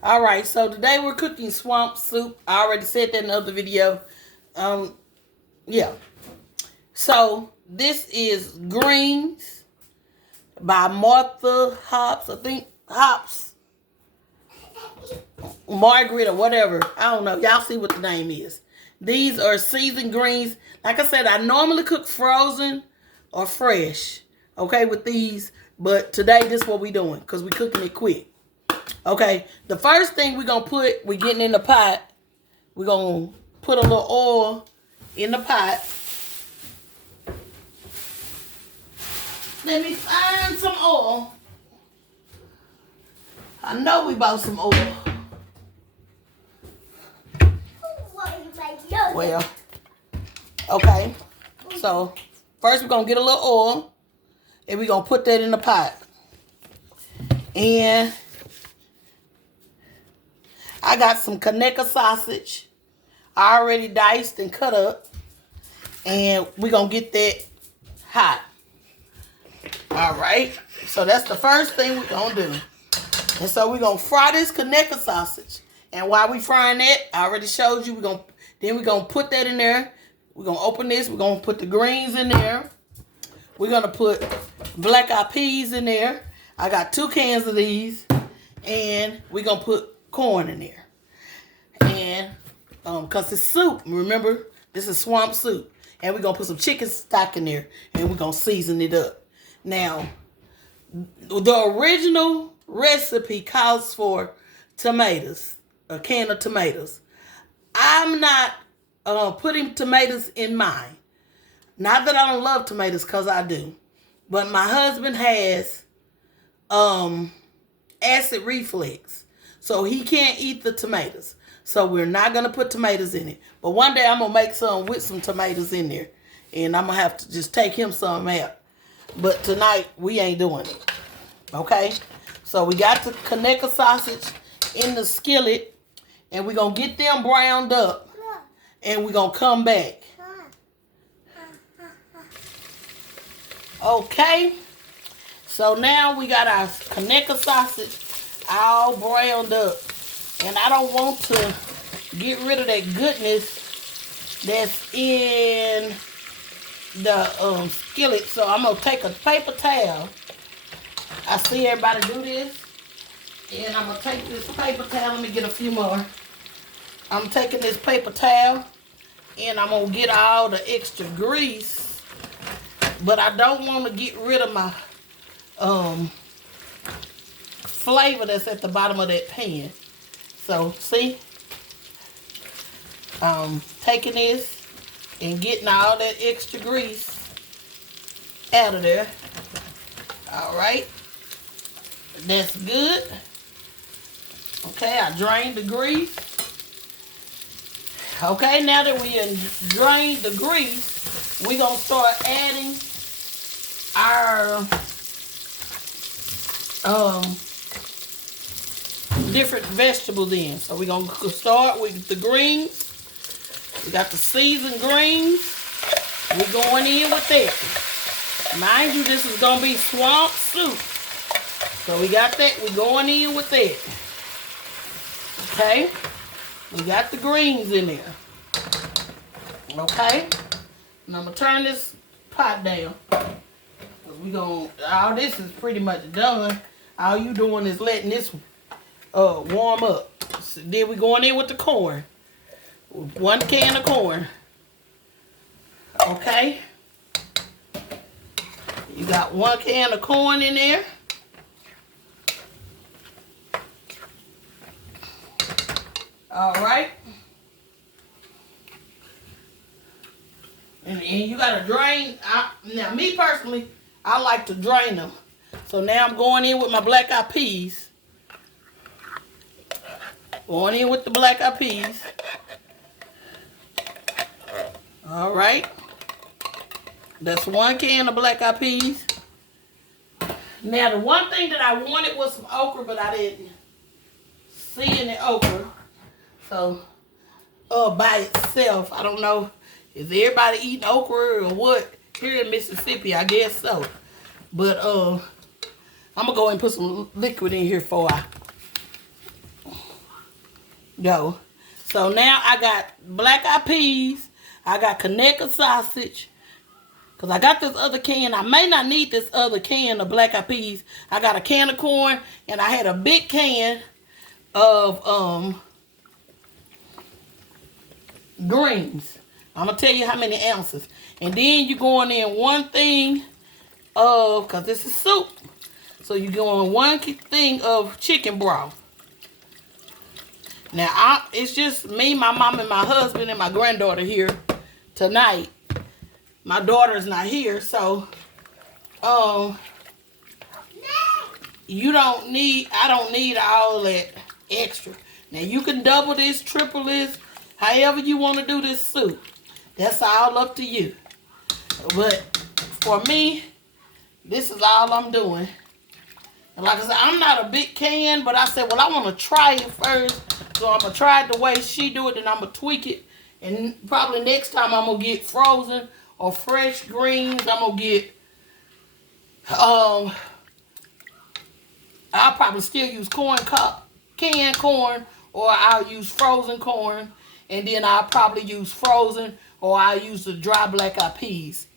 All right, so today we're cooking swamp soup. I already said that in the other video. Yeah. So this is Greens by Martha Hops. I think Hops, Margaret or whatever. I don't know. Y'all see what the name is. These are seasoned greens. Like I said, I normally cook frozen or fresh, okay, with these. But today, this is what we doing because we cooking it quick. Okay, the first thing we getting in the pot, we're going to put a little oil in the pot. Let me find some oil. I know we bought some oil. Well, okay. So, first we're going to get a little oil, and we're going to put that in the pot. And I got some Conecuh sausage. I already diced and cut up. And we're going to get that hot. All right. So that's the first thing we're going to do. And so we're going to fry this Conecuh sausage. And while we frying that, I already showed you, we're going to put that in there. We're going to open this. We're going to put the greens in there. We're going to put black-eyed peas in there. I got 2 cans of these. And we're going to put corn in there. And because it's soup, remember, this is swamp soup. And we're going to put some chicken stock in there. And we're going to season it up. Now, the original recipe calls for tomatoes, a can of tomatoes. I'm not putting tomatoes in mine. Not that I don't love tomatoes, because I do. But my husband has acid reflux. So he can't eat the tomatoes. So we're not going to put tomatoes in it. But one day I'm going to make some with some tomatoes in there. And I'm going to have to just take him some out. But tonight we ain't doing it. Okay? So we got the Conecuh sausage in the skillet. And we're going to get them browned up. And we're going to come back. Okay? So now we got our Conecuh sausage all browned up. And I don't want to get rid of that goodness that's in the skillet. So I'm going to take a paper towel. I see everybody do this. And I'm going to take this paper towel. Let me get a few more. I'm taking this paper towel. And I'm going to get all the extra grease. But I don't want to get rid of my flavor that's at the bottom of that pan. So, see? Taking this and getting all that extra grease out of there. Alright. That's good. Okay, I drained the grease. Okay, now that we drained the grease, we're going to start adding our different vegetables in. So we're going to start with the greens. We got the seasoned greens. We're going in with that. Mind you, this is going to be swamp soup. So we got that. We're going in with that. Okay. We got the greens in there. Okay. And I'm going to turn this pot down. All this is pretty much done. All you doing is letting this warm up. So then we're going in with the corn. 1 can of corn. Okay. You got 1 can of corn in there. All right. And you got to drain. Now, me personally, I like to drain them. So now I'm going in with my black-eyed peas. Going in with the black-eyed peas. All right. That's 1 can of black-eyed peas. Now, the one thing that I wanted was some okra, but I didn't see any okra. So, by itself, I don't know. Is everybody eating okra or what? Here in Mississippi, I guess so. But, I'm going to go and put some liquid in here before I go. So now I got black eyed peas. I got Conecuh sausage. Because I got this other can. I may not need this other can of black eyed peas. I got a can of corn. And I had a big can of greens. I'm going to tell you how many ounces. And then you're going in one thing of, because this is soup. So you're going one thing of chicken broth. Now, it's just me, my mom, and my husband, and my granddaughter here tonight. My daughter's not here, so you don't need, I don't need all that extra. Now, you can double this, triple this, however you want to do this soup. That's all up to you. But for me, this is all I'm doing. And like I said, I'm not a big can, but I said, well, I want to try it first. So I'm going to try it the way she do it, and I'm going to tweak it. And probably next time I'm going to get frozen or fresh greens. I'm going to get, I'll probably still use canned corn, or I'll use frozen corn. And then I'll probably use frozen, or I'll use the dry black eyed peas.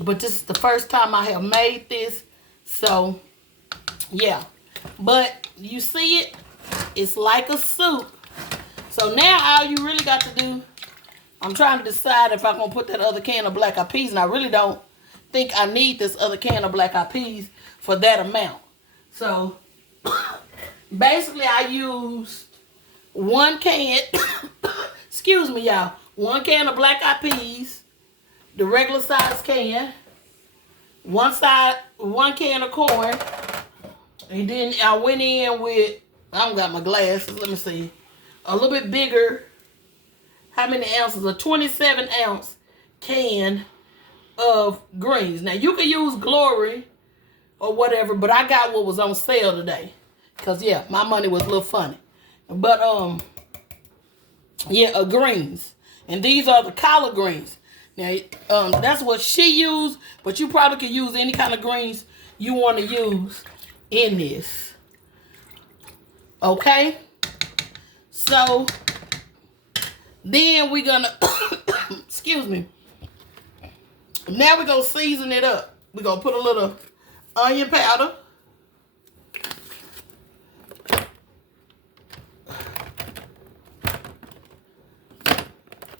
But this is the first time I have made this. So, yeah. But you see it? It's like a soup. So now all you really got to do, I'm trying to decide if I'm going to put that other can of black eyed peas. And I really don't think I need this other can of black eyed peas for that amount. So basically I used one can, excuse me y'all, one can of black eyed peas, the regular size can, one can of corn, and then I went in with, I don't got my glasses, let me see, a little bit bigger, how many ounces? A 27 ounce can of greens. Now you can use Glory or whatever, but I got what was on sale today. Cause yeah, my money was a little funny. But yeah, greens. And these are the collard greens. Now that's what she used, but you probably could use any kind of greens you want to use in this. Okay? So then we're gonna excuse me. Now we're gonna season it up. We're gonna put a little onion powder.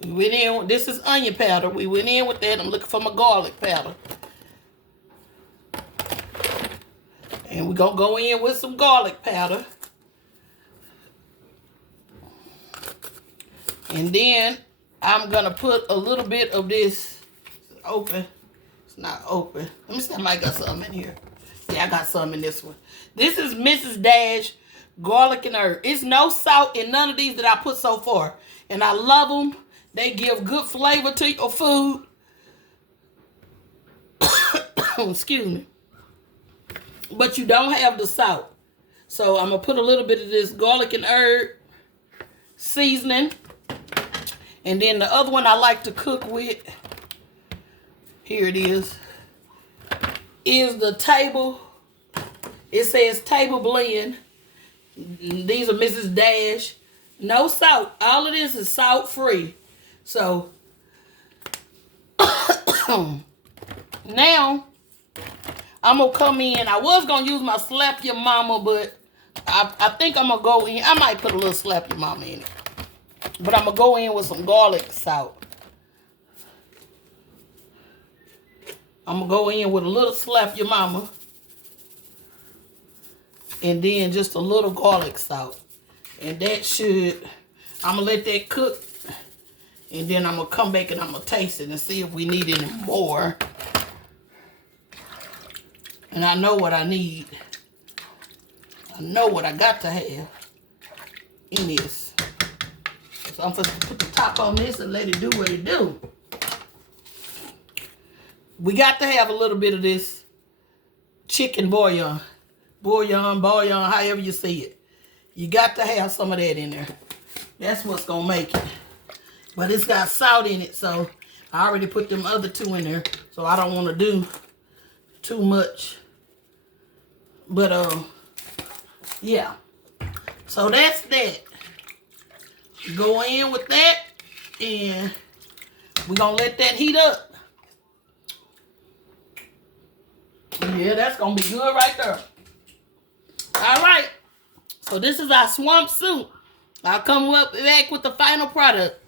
We went in, this is onion powder. We went in with that. I'm looking for my garlic powder. And we're gonna go in with some garlic powder. And then I'm gonna put a little bit of this. Is it open? It's not open. Let me see if I might got something in here. Yeah, I got some in this one. This is Mrs. Dash garlic and herb. It's no salt in none of these that I put so far. And I love them. They give good flavor to your food. Excuse me. But you don't have the salt. So I'm going to put a little bit of this garlic and herb seasoning. And then the other one I like to cook with, here it is the table. It says table blend. These are Mrs. Dash. No salt. All of this is salt free. So now I'm gonna come in. I was gonna use my Slap Your Mama, but I think I'm gonna go in. I might put a little Slap Your Mama in it, but I'm gonna go in with some garlic salt. I'm gonna go in with a little Slap Your Mama, and then just a little garlic salt, and that should. I'm gonna let that cook. And then I'm going to come back and I'm going to taste it and see if we need any more. And I know what I need. I know what I got to have in this. So I'm going to put the top on this and let it do what it do. We got to have a little bit of this chicken bouillon. Bouillon, however you see it. You got to have some of that in there. That's what's going to make it. But it's got salt in it, so I already put them other two in there. So I don't want to do too much. But, yeah. So that's that. Go in with that, and we're going to let that heat up. Yeah, that's going to be good right there. All right. So this is our swamp soup. I'll come up back with the final product.